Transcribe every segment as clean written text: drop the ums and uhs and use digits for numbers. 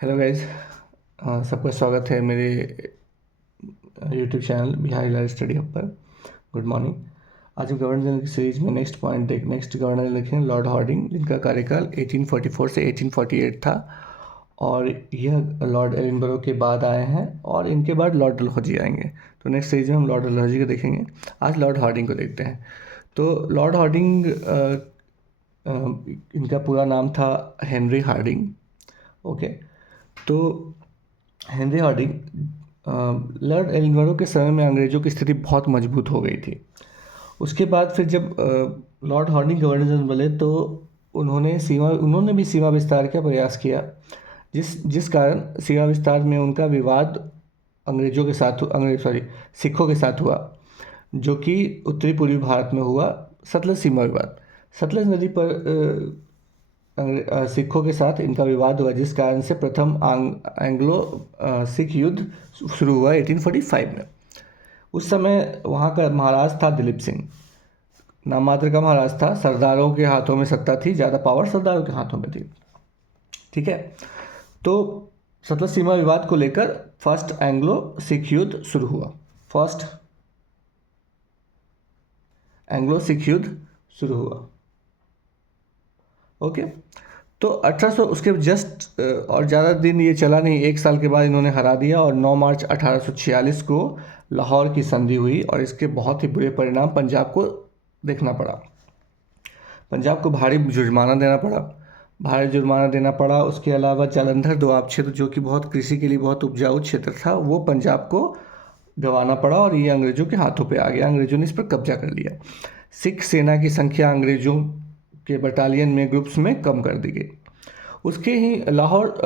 Hello guys, सबका स्वागत है मेरे यूट्यूब चैनल बिहार हिलाल स्टडी हब पर। Good morning. आज हम गवर्नर जनरल की सीरीज में नेक्स्ट गवर्नर लिखे लॉर्ड हार्डिंग, जिनका कार्यकाल 1844 से 1848 था और यह लॉर्ड एलिनबरो के बाद आए हैं और इनके बाद लॉर्ड डलहौजी आएंगे। तो नेक्स्ट सीरीज में हम लॉर्ड डलहौजी को देखेंगे। आज लॉर्ड हार्डिंग को देखते हैं। तो लॉर्ड हार्डिंग, इनका पूरा नाम था हेनरी हार्डिंग। ओके, तो हेनरी हार्डिंग, लॉर्ड एलिनबरो के समय में अंग्रेज़ों की स्थिति बहुत मजबूत हो गई थी। उसके बाद फिर जब लॉर्ड हार्डिंग गवर्नर जनरल बने तो उन्होंने भी सीमा विस्तार का प्रयास किया, जिस कारण सीमा विस्तार में उनका विवाद सिखों के साथ हुआ, जो कि उत्तरी पूर्वी भारत में हुआ। सतलज सीमा विवाद, सतलज नदी पर सिखों के साथ इनका विवाद हुआ, जिस कारण से प्रथम एंग्लो सिख युद्ध शुरू हुआ 1845 में। उस समय वहाँ का महाराज था दिलीप सिंह, नाम मात्र का महाराज था। सरदारों के हाथों में सत्ता थी, ज़्यादा पावर सरदारों के हाथों में थी। ठीक है, तो सतलज सीमा विवाद को लेकर फर्स्ट एंग्लो सिख युद्ध शुरू हुआ। फर्स्ट एंग्लो सिख युद्ध शुरू हुआ। ओके, तो 1800 उसके जस्ट और ज़्यादा दिन ये चला नहीं, एक साल के बाद इन्होंने हरा दिया और 9 मार्च 1846 को लाहौर की संधि हुई और इसके बहुत ही बुरे परिणाम पंजाब को देखना पड़ा। पंजाब को भारी जुर्माना देना पड़ा। उसके अलावा जालंधर दोआब क्षेत्र, जो कि बहुत कृषि के लिए बहुत उपजाऊ क्षेत्र था, वो पंजाब को गंवाना पड़ा और ये अंग्रेज़ों के हाथों पे आ गया। अंग्रेज़ों ने इस पर कब्जा कर लिया। सिख सेना की संख्या अंग्रेज़ों के बटालियन में ग्रुप्स में कम कर दी गई। उसके ही लाहौर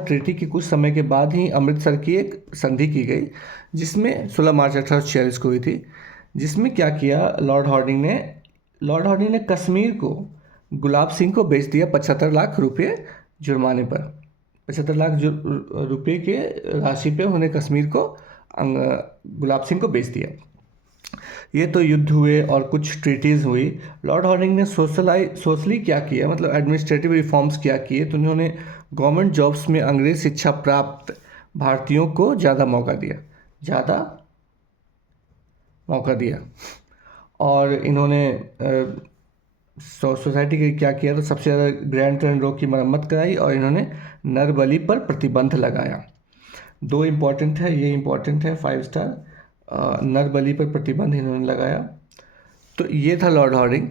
ट्रीटी की कुछ समय के बाद ही अमृतसर की एक संधि की गई, जिसमें 16 मार्च 1846 को हुई थी। जिसमें क्या किया, लॉर्ड हार्डिंग ने कश्मीर को गुलाब सिंह को बेच दिया 75 लाख रुपये जुर्माने पर। 75 लाख रुपये के राशि पे उन्हें कश्मीर को गुलाब सिंह को बेच दिया। ये तो युद्ध हुए और कुछ ट्रीटीज़ हुई। लॉर्ड हार्डिंग ने सोशली क्या किया, मतलब एडमिनिस्ट्रेटिव रिफॉर्म्स क्या किए, तो उन्होंने गवर्नमेंट जॉब्स में अंग्रेज शिक्षा प्राप्त भारतीयों को ज़्यादा मौका दिया और इन्होंने सोसाइटी के क्या किया, तो सबसे ज़्यादा ग्रैंड ट्रंक रोड की मरम्मत कराई और इन्होंने नरबली पर प्रतिबंध लगाया। दो इम्पॉर्टेंट है, ये इम्पॉर्टेंट है 5 स्टार। नरबली पर प्रतिबंध इन्होंने लगाया। तो ये था लॉर्ड हार्डिंग।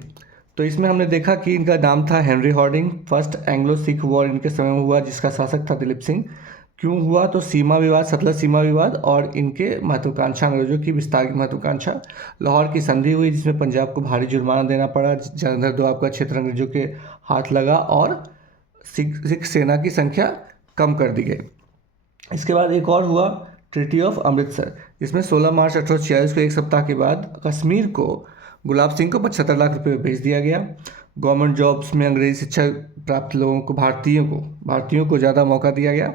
तो इसमें हमने देखा कि इनका नाम था Henry Hardinge. First Anglo Sikh war इनके समय में हुआ, जिसका शासक था दिलीप सिंह। क्यों हुआ, तो सीमा विवाद, सतलज सीमा विवाद और इनके महत्वाकांक्षा, अंग्रेजों की विस्तार की महत्वाकांक्षा। लाहौर की संधि हुई, जिसमें पंजाब को भारी जुर्माना देना पड़ा। जालंधर दोआब का क्षेत्र अंग्रेजों के हाथ लगा और सिख सेना की संख्या कम कर दी गई। इसके बाद एक और हुआ, ट्रीटी ऑफ अमृतसर, जिसमें 16 मार्च 1846 को एक सप्ताह के बाद कश्मीर को गुलाब सिंह को 75 लाख रुपये भेज दिया गया। गवर्नमेंट जॉब्स में अंग्रेजी शिक्षा प्राप्त लोगों को, भारतीयों को ज़्यादा मौका दिया गया।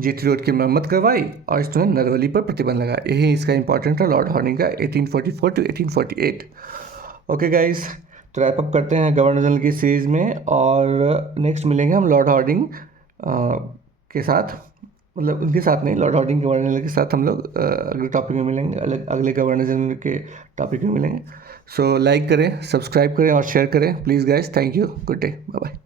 जीटी रोड की मरम्मत करवाई और इसने नरवली पर प्रतिबंध लगाया। यही इसका इंपॉर्टेंट था लॉर्ड हार्डिंग का 1844 टू 1848। ओके गाइस, तो रैप अप करते हैं गवर्नर जनरल की सीरीज़ में और नेक्स्ट मिलेंगे हम लॉर्ड हार्डिंग के साथ, मतलब उनके साथ नहीं, लॉर्ड हार्डिंग गवर्नर जनरल के साथ हम लोग अगले टॉपिक में मिलेंगे, अगले गवर्नर जनरल के टॉपिक में मिलेंगे। सो लाइक करें, सब्सक्राइब करें और शेयर करें please guys. Thank you, good day, bye bye.